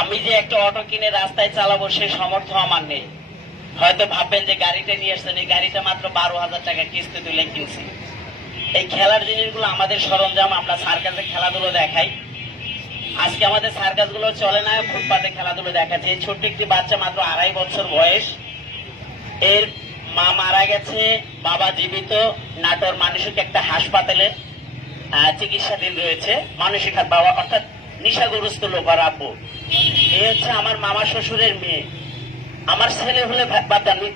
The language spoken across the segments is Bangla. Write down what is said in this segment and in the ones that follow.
আমি যে একটা অটো কিনে রাস্তায় চালাবো সে সমর্থ আমার নেই। হয়তো ভাববেন যে গাড়িটা নিয়ে আসছেন, এই গাড়িটা মাত্র বারো হাজার টাকা কিস্তি তুলে কিনছি। এই খেলার জিনিসগুলো আমাদের সরঞ্জাম, আমরা সার্কাসে খেলাধুলো দেখাই। আজকে আমাদের সার্কাসগুলো চলে না, ফুটপাতে খেলাধুলো দেখাচ্ছে। এই ছোট্ট একটি বাচ্চা মাত্র আড়াই বছর বয়স। এর মা মারা গেছে, বাবা জীবিত। নাটোর মানসিক একটা হাসপাতালে চিকিৎসাধীন রয়েছে। মানসিক বাবা, অর্থাৎ নিশাগ্রস্ত লোক আর আব্বু। এই হচ্ছে আমার মামা শ্বশুরের মেয়ে। আমার ছেলে হলে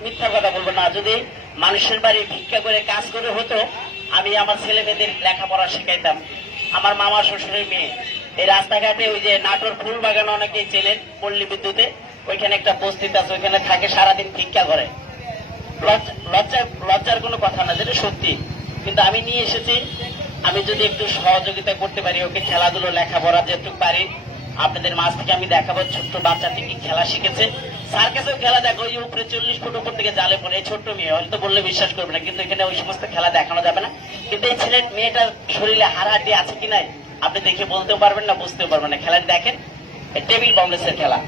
মিথ্যা কথা বলব না। যদি মানুষের বাড়ি ভিক্ষা করে কাজ করে হতো, আমি আমার ছেলে মেয়েদের লেখাপড়া শেখাইতাম। আমার মামা শ্বশুরের মেয়ে। এই রাস্তাঘাটে ওই যে নাটোর ফুল বাগান অনেকেই চেনেন, পল্লী বিদ্যুতে। ওইখানে একটা বস্তিত আছে, ওইখানে থাকে, সারাদিন ভিক্ষা করে। লজ্জা- লজ্জার কোনো কথা না, যেটা সত্যি। কিন্তু আমি নিয়ে এসেছি আমি যদি একটু সহযোগিতা করতে পারি, ওকে খেলাধুলো লেখাপড়া যেটুকু পারি, আপনাদের মাঝ থেকে আমি দেখাবো ছোট্ট বাচ্চাটি কি খেলা শিখেছে। সার্কাসেও খেলা দেখো ওই উপরে চল্লিশ ফুট উপর থেকে জালে পড়ে, এই ছোট্ট মেয়ে, হয়তো বললে বিশ্বাস করবে না, কিন্তু এখানে ওই সমস্ত খেলা দেখানো যাবে না। কিন্তু এই ছেলে মেয়েটার শরীরে হাড়হাড্ডি আছে কি নাই, আপনি দেখে বলতেও পারবেন না, বুঝতেও পারবেন না। খেলাটি দেখেন টেবিল খেলা খেলা।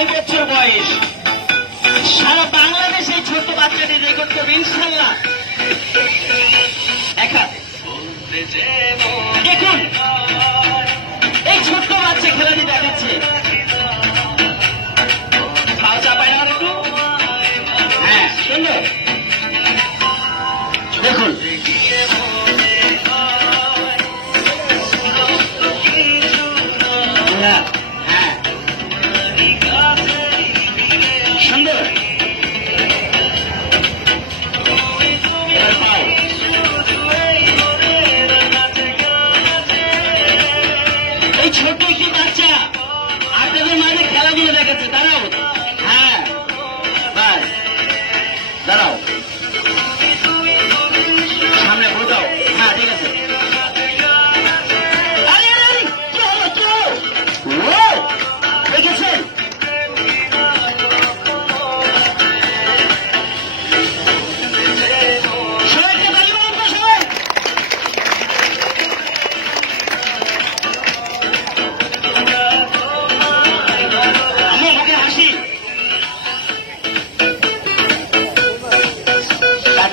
আড়াই বছর বয়স। সারা বাংলাদেশে এই ছোট্ট বাচ্চাটি রেকর্ড ইনশাল্লাহ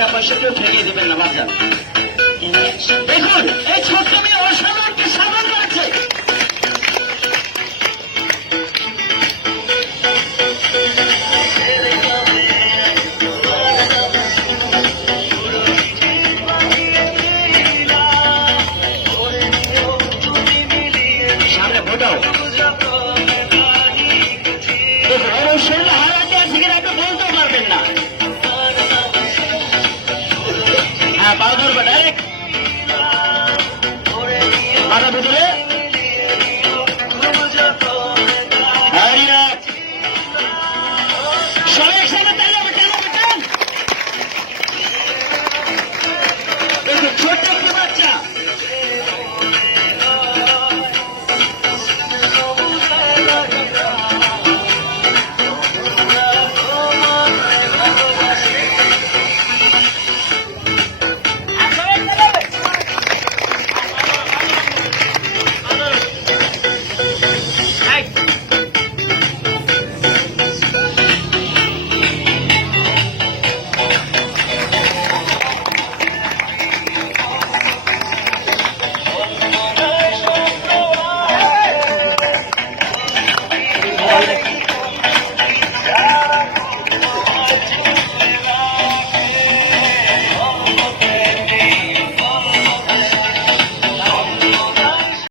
পয়সা কেউ ফেলিয়ে দেবেন না বাচ্চা দেখুন এই ছোট্ট মেয়ে অসাধারণকে সাধন করেছে Paga do direito.